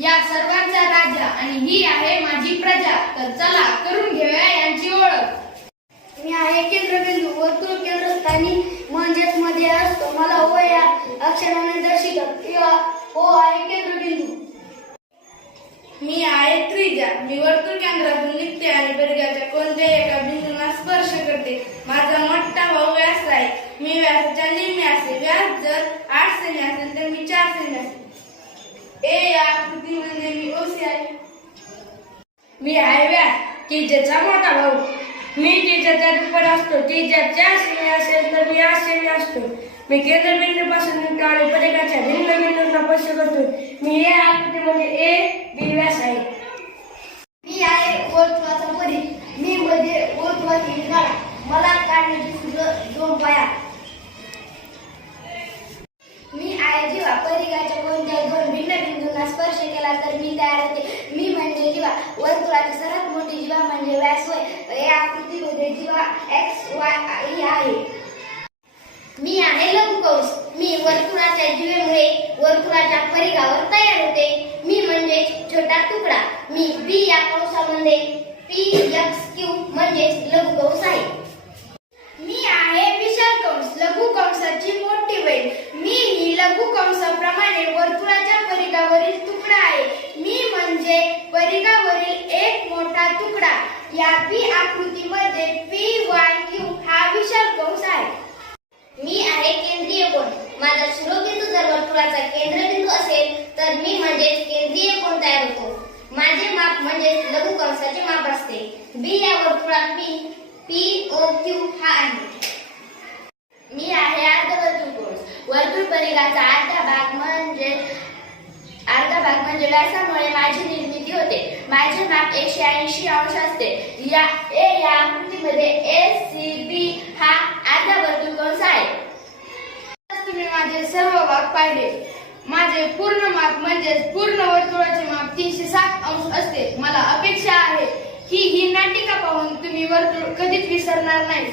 या सर्वांचा राजा आणि ही आहे माझी प्रजा. तर चला करून घेऊया यांची ओळख. मी आहे केंद्रबिंदू. वर्तुळ केंद्रस्थानी म्हणजेच मध्ये असतो. मला ओ या अक्षराने दर्शितात किंवा ओ आहे केंद्रबिंदू. मी आहे त्रिज्या. मी वर्तुळ केंद्रातून निघते आणि परिघाच्या कोणत्याही एका बिंदूला स्पर्श करते. माझा मोठा भाऊ व्यास आहे. मी व्यासाच्या निम्मे असेल. व्यास जर 8 सेमी असेल तर मी 4 सेमी असेल. ए या आकृतीमध्ये मी ओसी आहे. मी आहे व्यास, त्रिज्याचा मोठा भाऊ. मी त्रिज्याच्या दुप्पट असतो. त्रिज्या 4 सेमी असेल तर मी 8 सेमी असतो. मी केंद्रबिंदूपासून निघतो आणि परिघाच्या भिन्न बिंदूंना स्पर्श करतो. मी या आकृतीमध्ये ए बी व्यास आहे. मी आहे वर्तुळाचा परिघ. मी मध्ये वर्तुळाची गाडा. मला काढण्याची सूत्र 2 पाया. मी आहे जीवा. परिघाच्या कोणत्याही 2 भिन्न बिंदूंना स्पर्श केला तर मी तयार होते. मी म्हणजे जीवा. वर्तुळाची सर्वात मोठी जीवा म्हणजे व्यास होय. या आकृतीमध्ये जीवा x y ही आहे. मी आहे लघुकंस. मी वर्तुळाच्या जीवेमुळे वर्तुळाच्या परिघावर तयार होते. मी म्हणजे छोटा तुकडा. मी b या कंसामध्ये px q म्हणजे लघुकंस आहे. मी आहे विशाल कंस. लघुकंसाची मोठी बहीण. मी ही लघुकंसाप्रमाणे वर्तुळाच्या परिघावरील तुकडा आहे. मी म्हणजे परिघावरील एक मोठा तुकडा. या p आकृतीमध्ये py q हा विशाल कंस आहे. मी आहे केंद्रीय कोन. माझा शिरोबिंदू जर वर्तुळाचा केंद्रबिंदू असेल तर मी म्हणजेच केंद्रीय कोन तयार होतो. माझे माप म्हणजेच लघुकंसाचे माप असते. बी या वर्तुळात POQ हा आहे. मी आहे अर्धवर्तुळ कोन. वर्तुळ परिघाचा अर्धा भाग म्हणजे व्यासामुळे माझी निर्मिती होते. माझे माप 180 अंश असते. या आकृतीमध्ये ACB हा अर्धवर्तुळ कंस आहे. तुम्ही माझे सर्व भाग पाहिले. माझे पूर्ण माप म्हणजे पूर्ण वर्तुळाचे माप 360 अंश असते. मला अपेक्षा आहे की ही नाटिका पाहून तुम्ही वर्तुळ कधीच विसरणार नाही.